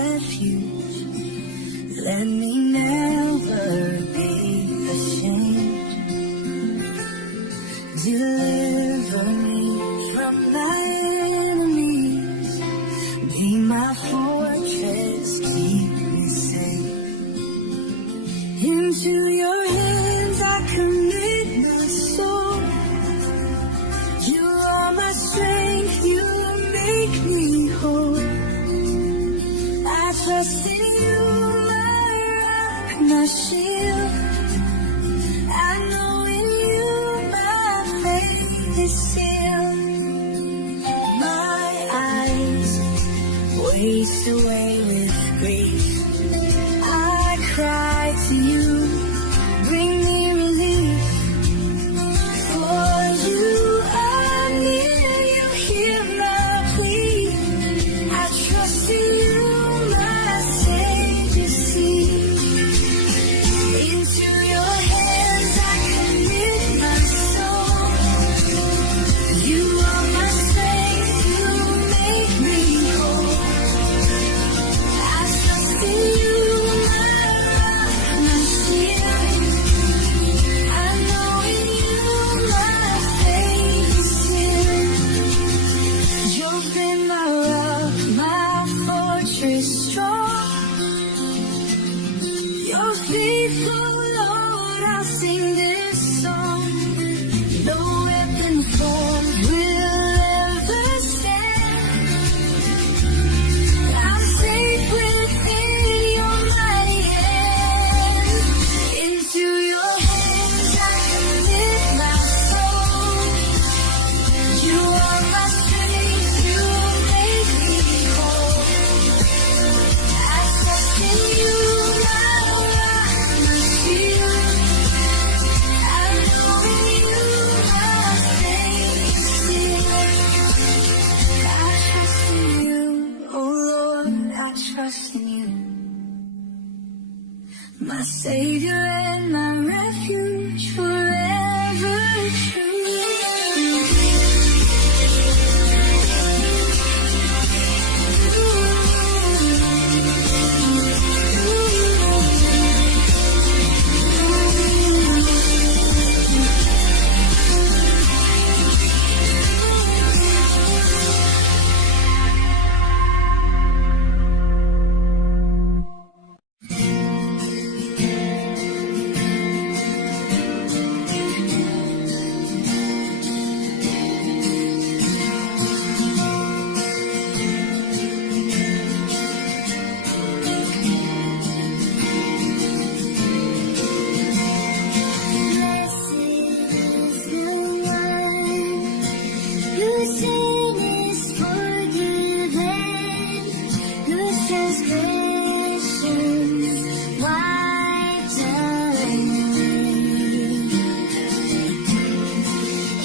refuge. Let me never be ashamed. Deliver me from my enemies. Be my fortress, keep me safe. Into your hands I commit my soul. You are my strength, you make me whole. I trust in you, my rock, my shield. I know in you my faith is sealed. My eyes waste away with grief. I cry to you, bring me relief. For you are near, you hear my plea. I trust in you, my Savior, see. Into your hands I commit my soul. You are my strength, you make me whole. I trust in you, my rock, my shield. I know in you my faith is sealed. You've been my rock, my fortress strong. You're faithful, Lord, I'll sing this song. No weapon formed will ever stand. I'm safe within your mighty hand. Into your hands I commit my soul. You are my strength, you make me whole. I trust in you, my rock, my shield. I know in you my faith is sealed. I trust in you, oh Lord, I trust in you. My Savior and my refuge forever true. Whose sin is forgiven, whose transgressions wiped away.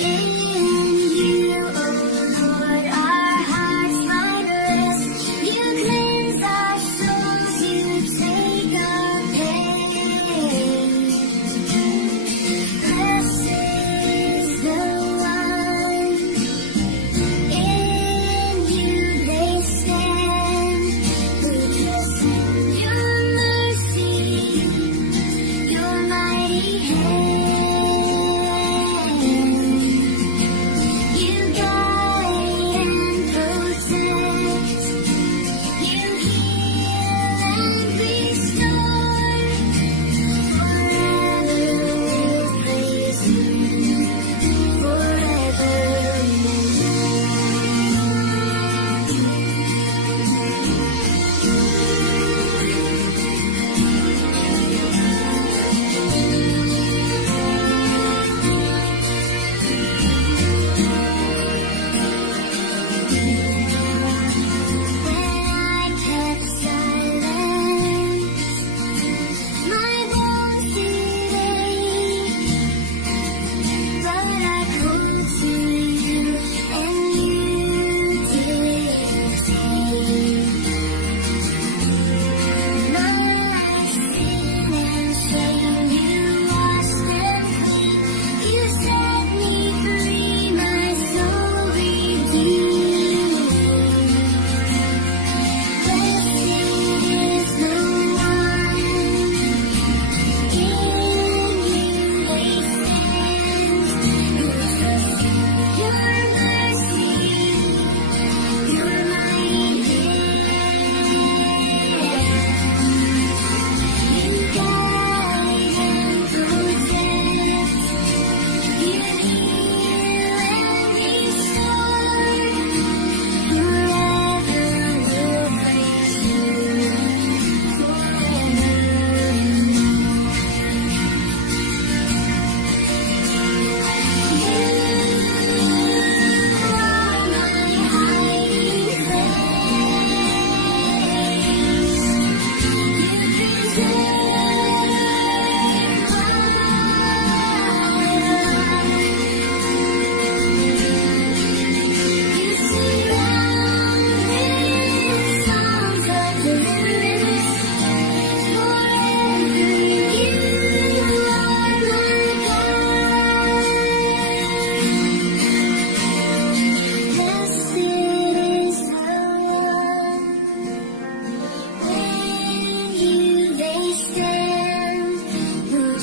In you, O Lord, our hearts find rest. You cleanse our souls, you take our pain. Blessed is the one. In you they stand, who trust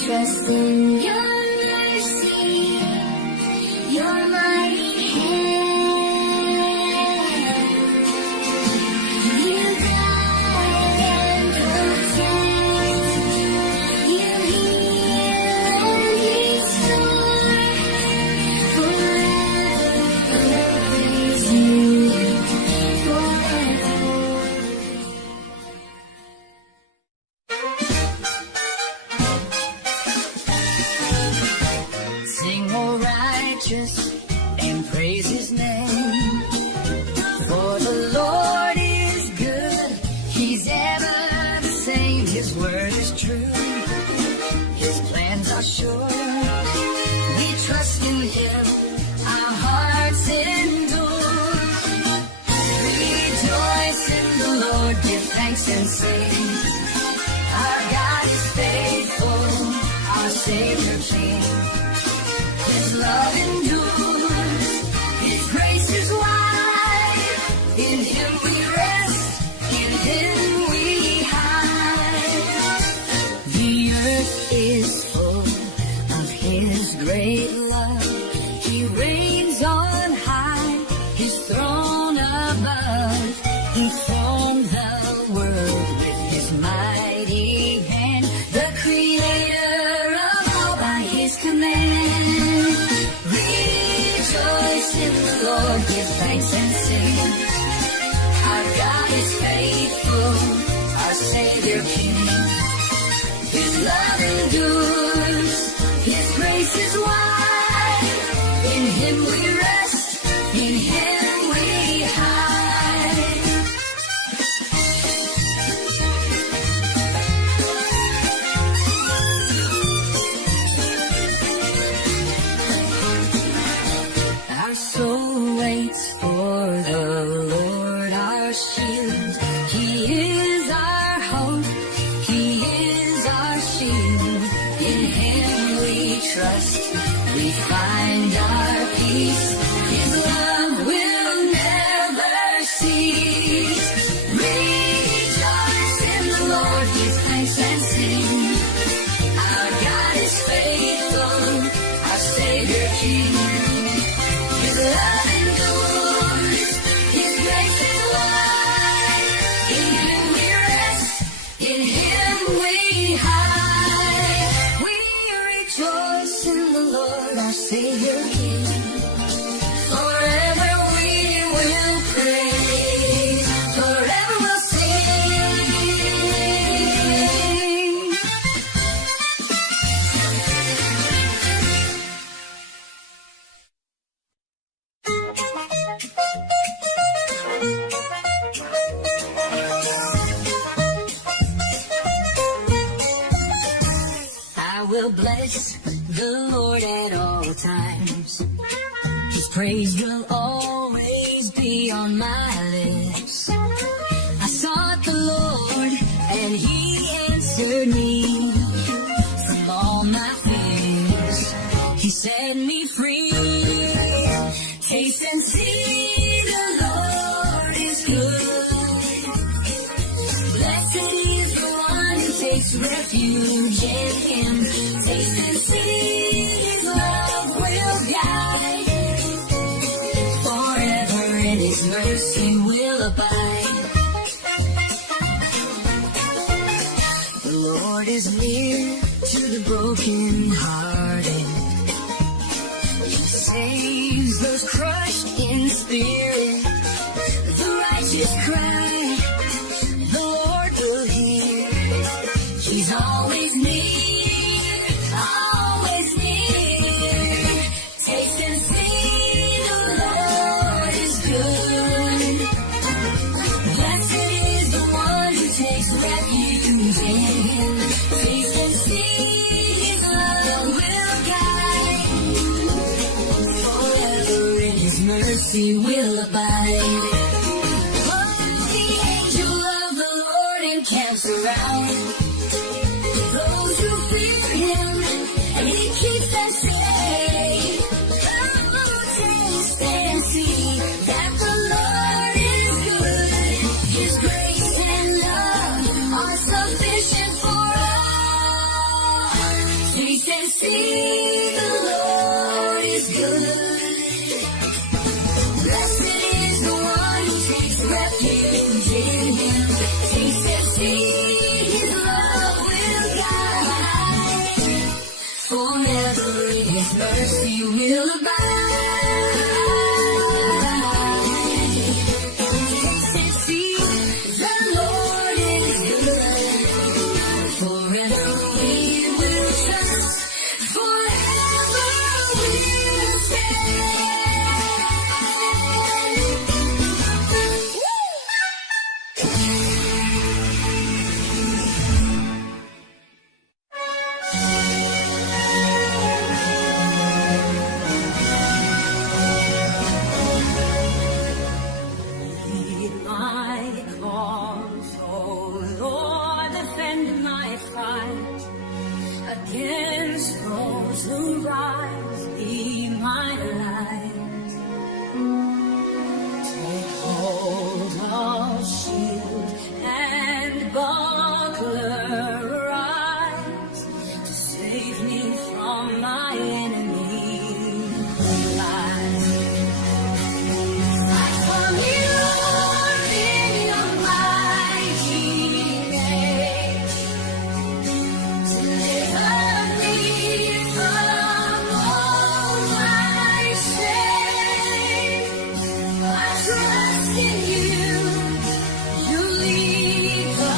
trust in your mercy, your mighty hand. You guide and protect, you heal and restore. Forever we'll praise you, forever. Sing, O righteous, and praise his name. For the Lord is good, he's ever the same. His word is true, his plans are sure. We trust in him, our hearts endure. Rejoice in the Lord, give thanks and sing. Our God is faithful, our Savior King. His love endures, his grace is wide. In him we rest, in him we hide. The earth is full of his great love. He reigns on high, his throne above. He formed the world with his mighty hand, the creator of all by his command. Rejoice in the Lord, give thanks and sing. Our God is faithful, our Savior King. His love endures, his grace is wide. In him we rest, in him we hide. Our soul waits for the Lord, our shield. He is our hope, he is our shield. In him we trust, we find our peace. His love will never cease. Rejoice in the Lord, give thanks and sing. Our God is faithful, our Savior King. His love endures, his grace is wide. In him we rest, in him we hide. We rejoice in the Lord, our Savior King. Forever we will praise, forever we'll sing. I will bless the Lord at all times. His praise will always be on my lips. I sought the Lord and he answered me. From all my fears, he set me free. Taste and see the Lord is good. Blessed is the one who takes refuge in him. Taste and see his love will guide. Forever in his mercy will abide. The Lord is near to the brokenhearted. He saves those crushed in spirit. The righteous cry, the Lord will hear. He's always near, always near. Taste and see the Lord is good. Blessed is the one who takes refuge in him. Taste and see his love will guide. Forever in his mercy will abide. Oh, the angel of the Lord encamps around those who fear him, and he keeps them safe. Oh, taste and see that the Lord is good. His grace and love are sufficient for us. see the Lord is good. Blessed is the one who takes refuge in Him. Taste and see His love will guide. Forever His mercy will abide. Taste and see the Lord is good. Forever we will trust. Forever we will Lead my cause, oh Lord, defend my fight. Against those who rise, be my light. Take hold of shield and buckler, rise to save me from my enemy's lies. Fight for me, Lord, in your mighty name. Deliver me from all my shame. I trust in you. You lead the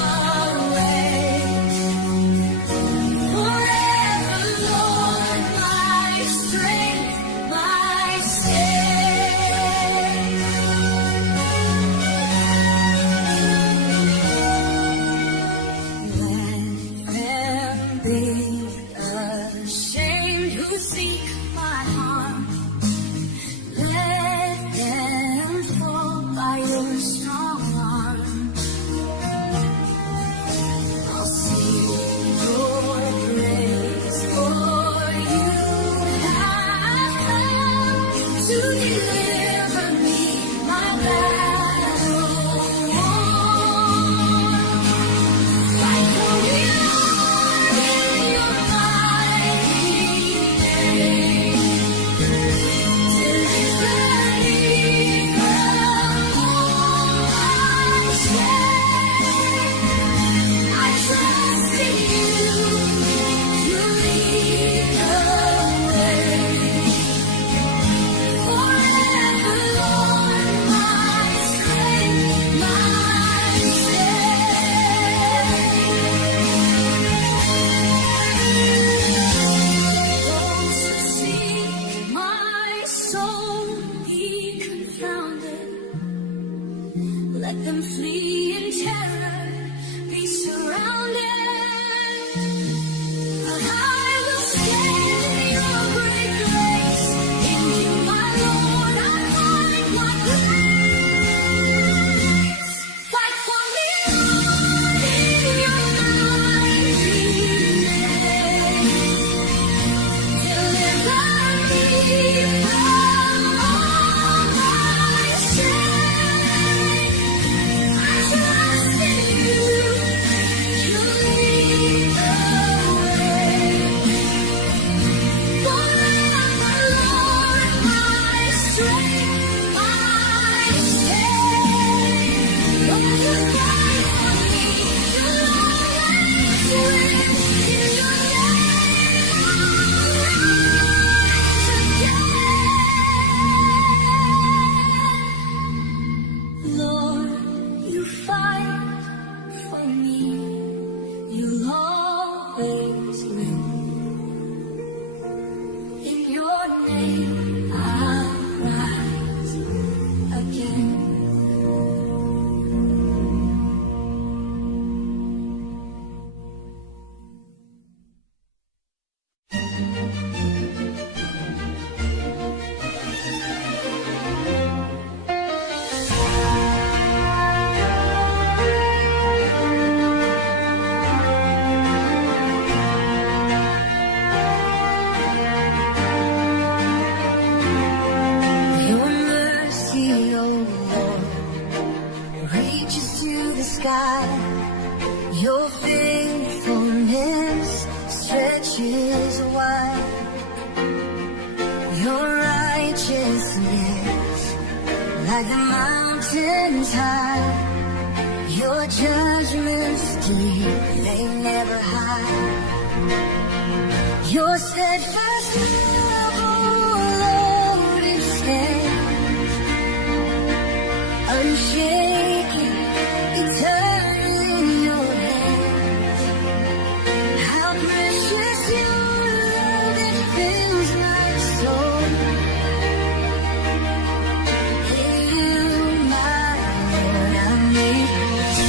heavens high, your judgments deep, they never hide. Your steadfast love, oh Lord, it stands unshaken, eternal in your hands. How precious your love, it fills my soul. In you, my Lord, I'm made whole.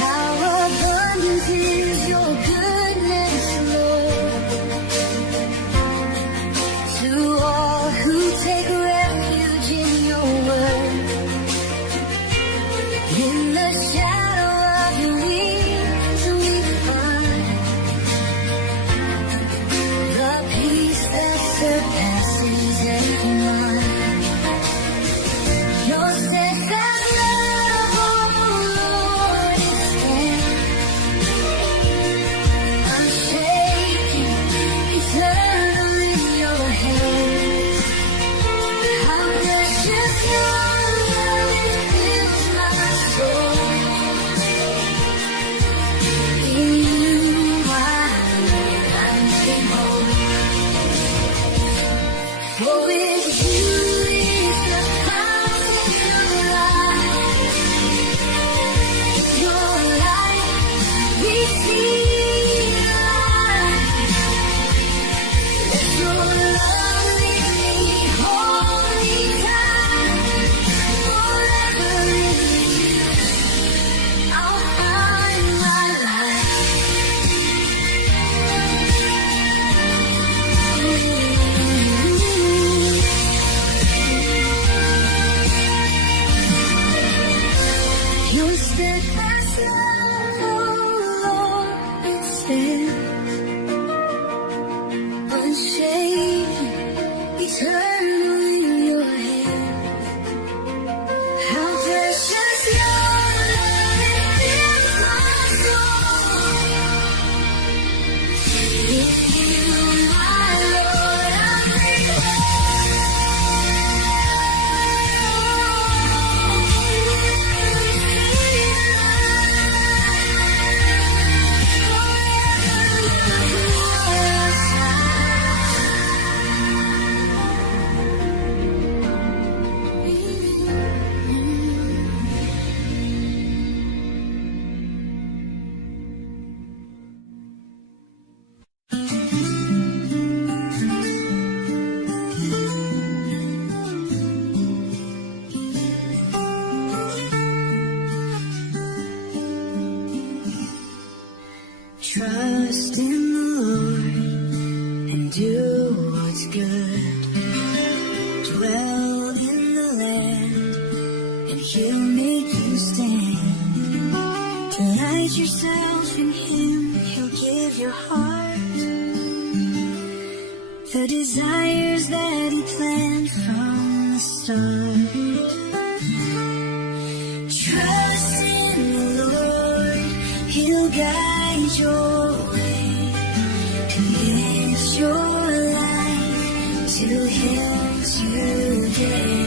How abundant is your goodness, Lord, to all who take refuge in your word. In the shadow of your wings we find the peace that surpasses every mind. Your steadfast love, oh Lord, it stands unshaken, eternal in your hands. How precious your love, it fills my soul. In you, my Lord, I'm made whole. For with you is the fountain of life. Your light, we see light. Let your love lead me holy time. Forever in you, I'll find my life. Your steadfast love, oh Lord, it stands unshaken, eternal in your hands. How precious your love, it fills my soul. In you, my Lord, I'm made Trust in the Lord and do what's good. Dwell in the land and He'll make you stand. Delight yourself in Him, He'll give your heart the desires that He planned from the start. Trust in the Lord, He'll guide your way. Commit your life to Him today.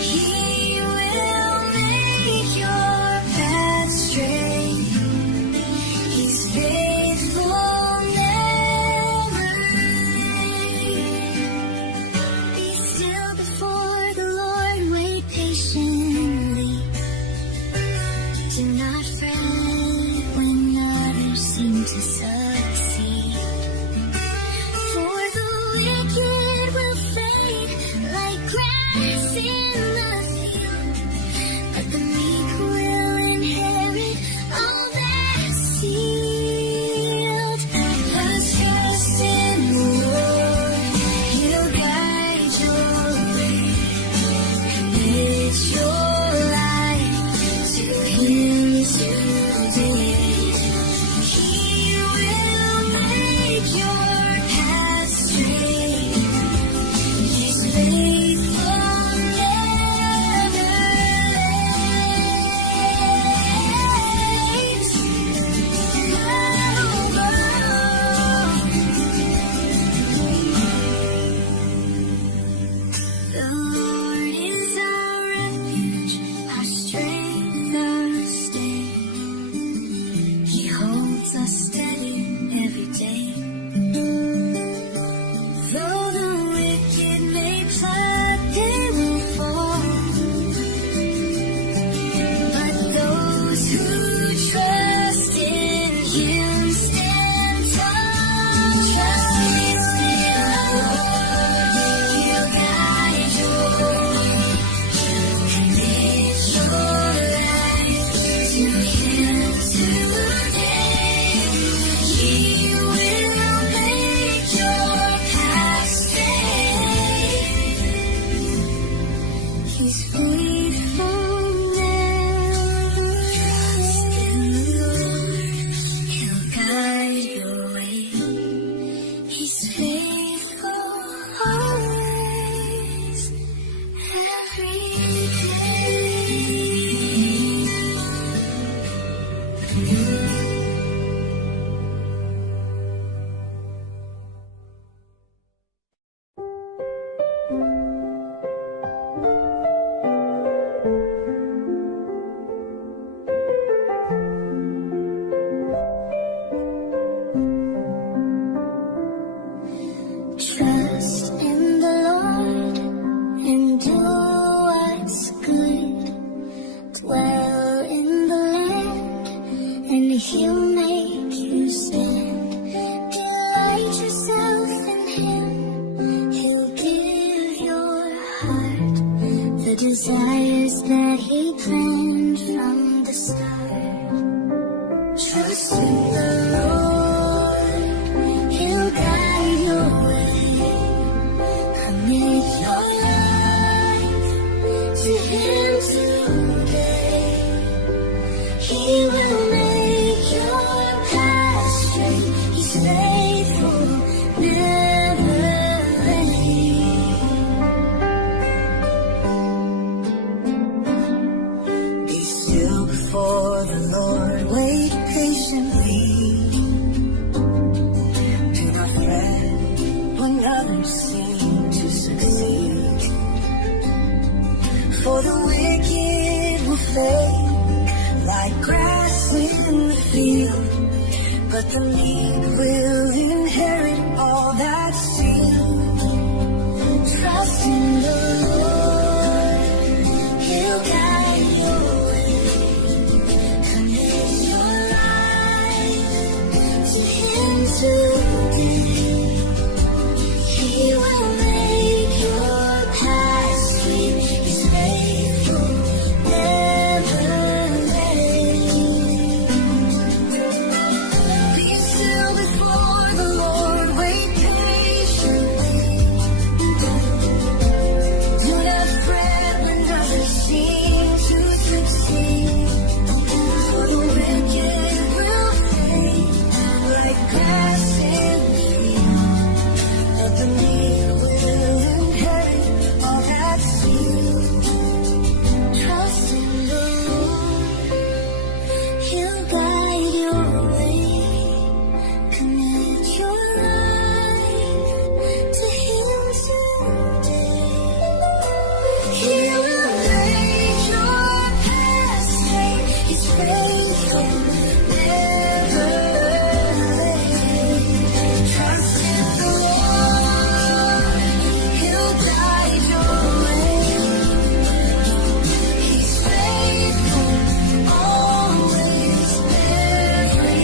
He will make your path straight. He's faithful, never late. Be still before the Lord, wait patiently. Do not fret when others seem to succeed. For the wicked will fade like grass in the field, but the meek will inherit all that's sealed. Let's trust in the Lord, He'll guide your way. Commit your life to Him today. He will make your path straight. He's faithful, never late. Trust in the Lord and do what's good. Dwell in the land and He'll make you stand. Delight yourself in Him. He'll give your heart the desires that He planned from the start. Trust in the Lord. He'll guide your way. Commit your life to Him today. He will make your path straight. He's faithful, never late. Be still before the Lord. Wait patiently. Do not fret when others seem to succeed. For the wicked will fade like grass in the field, but the meek will inherit all that's due. Trust in the Lord, He'll guide your way. Commit your life to Him today. He will make your path straight. He's faithful, never late. Be still before the Lord. Wait patiently. Do not fret when others seem to succeed. For the wicked will fade like grass in the field, but the meek will inherit all that's due. Trust in the Lord, He'll guide your way. Commit your life to Him today. He will make your path straight. He's faithful, never late. Trust in the Lord, He'll guide your way. He's faithful, always, every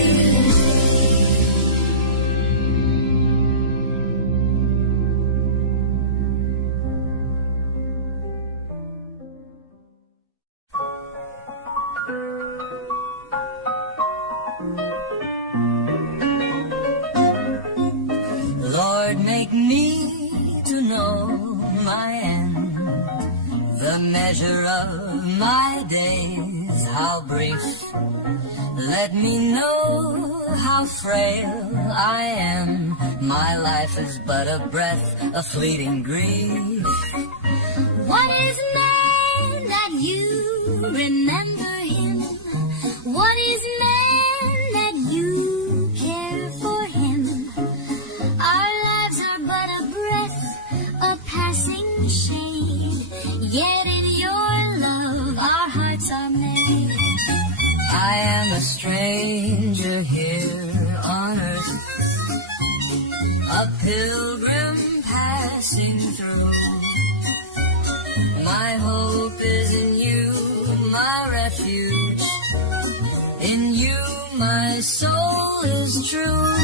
Lord, make me to know my end, the measure of my days, how brief. Let me know how frail I am. My life is but a breath, a fleeting grief. What is man that you remember him? What is man that you care for him? Our lives are but a breath, a passing shade. Yet in your love our hearts are made. I am a stranger here on earth, a pilgrim passing through. My hope is in you, my refuge. In you my soul is true.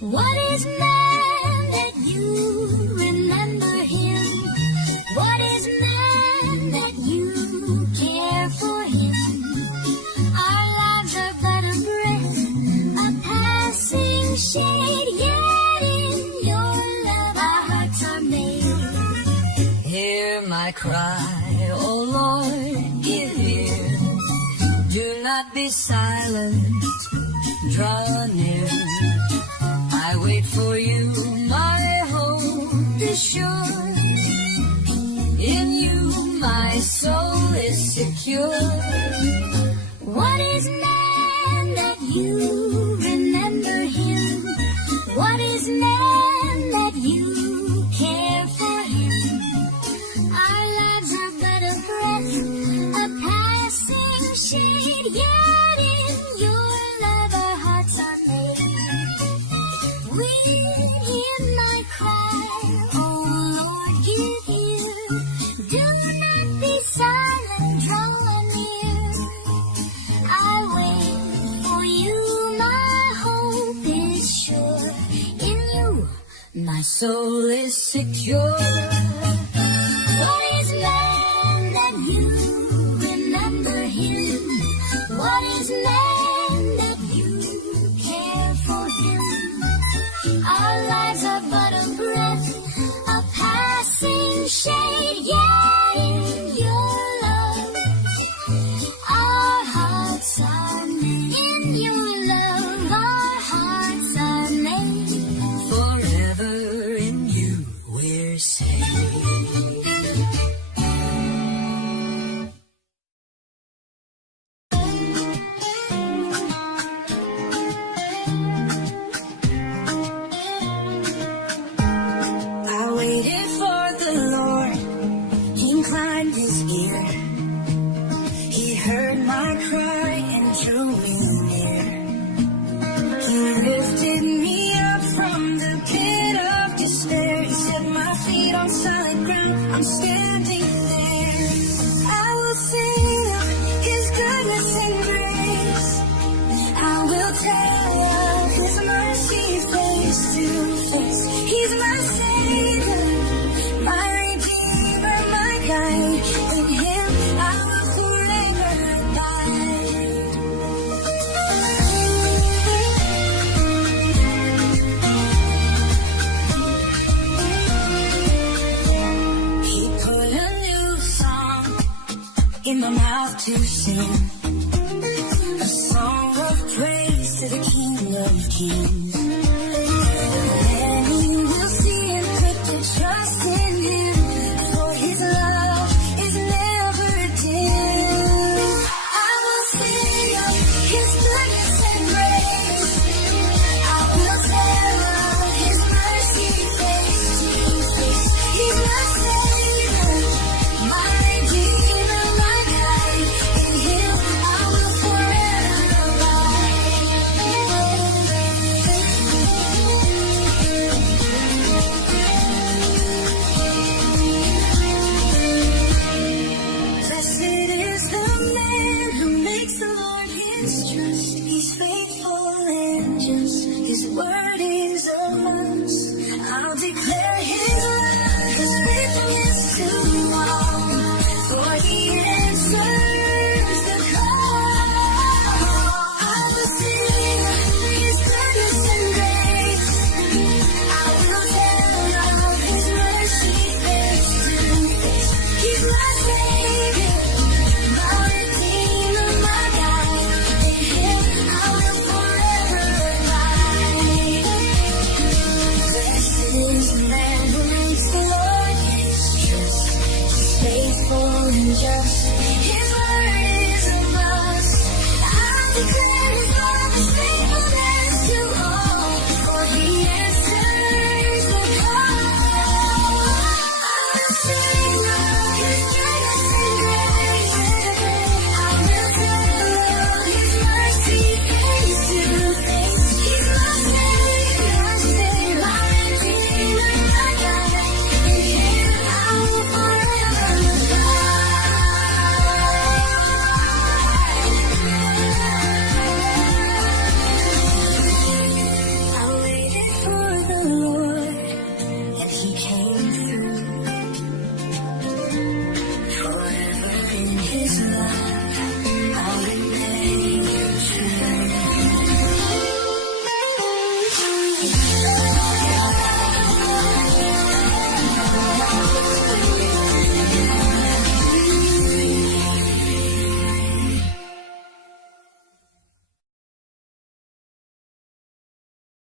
What is man that you remember him? What is man that you care for him? Our lives are but a breath, a passing shade. Yet in your love our hearts are made. Hear my cry, O Lord, give ear. Do not be silent, draw near. I wait for you, my hope is sure. In you my soul is secure. What is man that you remember him? What is man that you care for him? Our lives are but a breath, a passing shade, yet in your love our hearts are made. With him I cry, oh Lord, give ear. Do not be silent, draw near. I wait for you, my hope is sure. In you, My soul is secure. what is man that you remember him? What is man that you care for him? Our lives are but a breath, a passing shade, yet in your love our hearts are made. In your love our hearts are made. Forever in you we're safe. I waited for the Lord, He inclined His ear. He heard my cry and drew me near. He lifted me up from the pit of despair. He set my feet on solid ground. I'm standing there. I will sing of His goodness and grace. I will tell of His mercy face to face. He's my Savior, my Redeemer, my guide. In Him I will forever abide. He put a new song in my mouth to sing, a song of praise to the King of Kings. Many will see and put their trust in Him, for His love is never dim. I will sing of His goodness and grace. I will tell of His mercy face to face. He's my Savior, my Redeemer, my guide. In Him I will forever abide. Blessed is the man who makes the Lord his trust. He's faithful and just. His word is a must. I'll declare His love, His faithfulness to all. For He answers the call. I will sing His goodness and grace. I will tell of His mercy face to face. He's my Savior, my Redeemer, my guide. In Him I will forever abide. Blessed is the man who makes the Lord his trust. He's faithful and just. His word is a must. I'll declare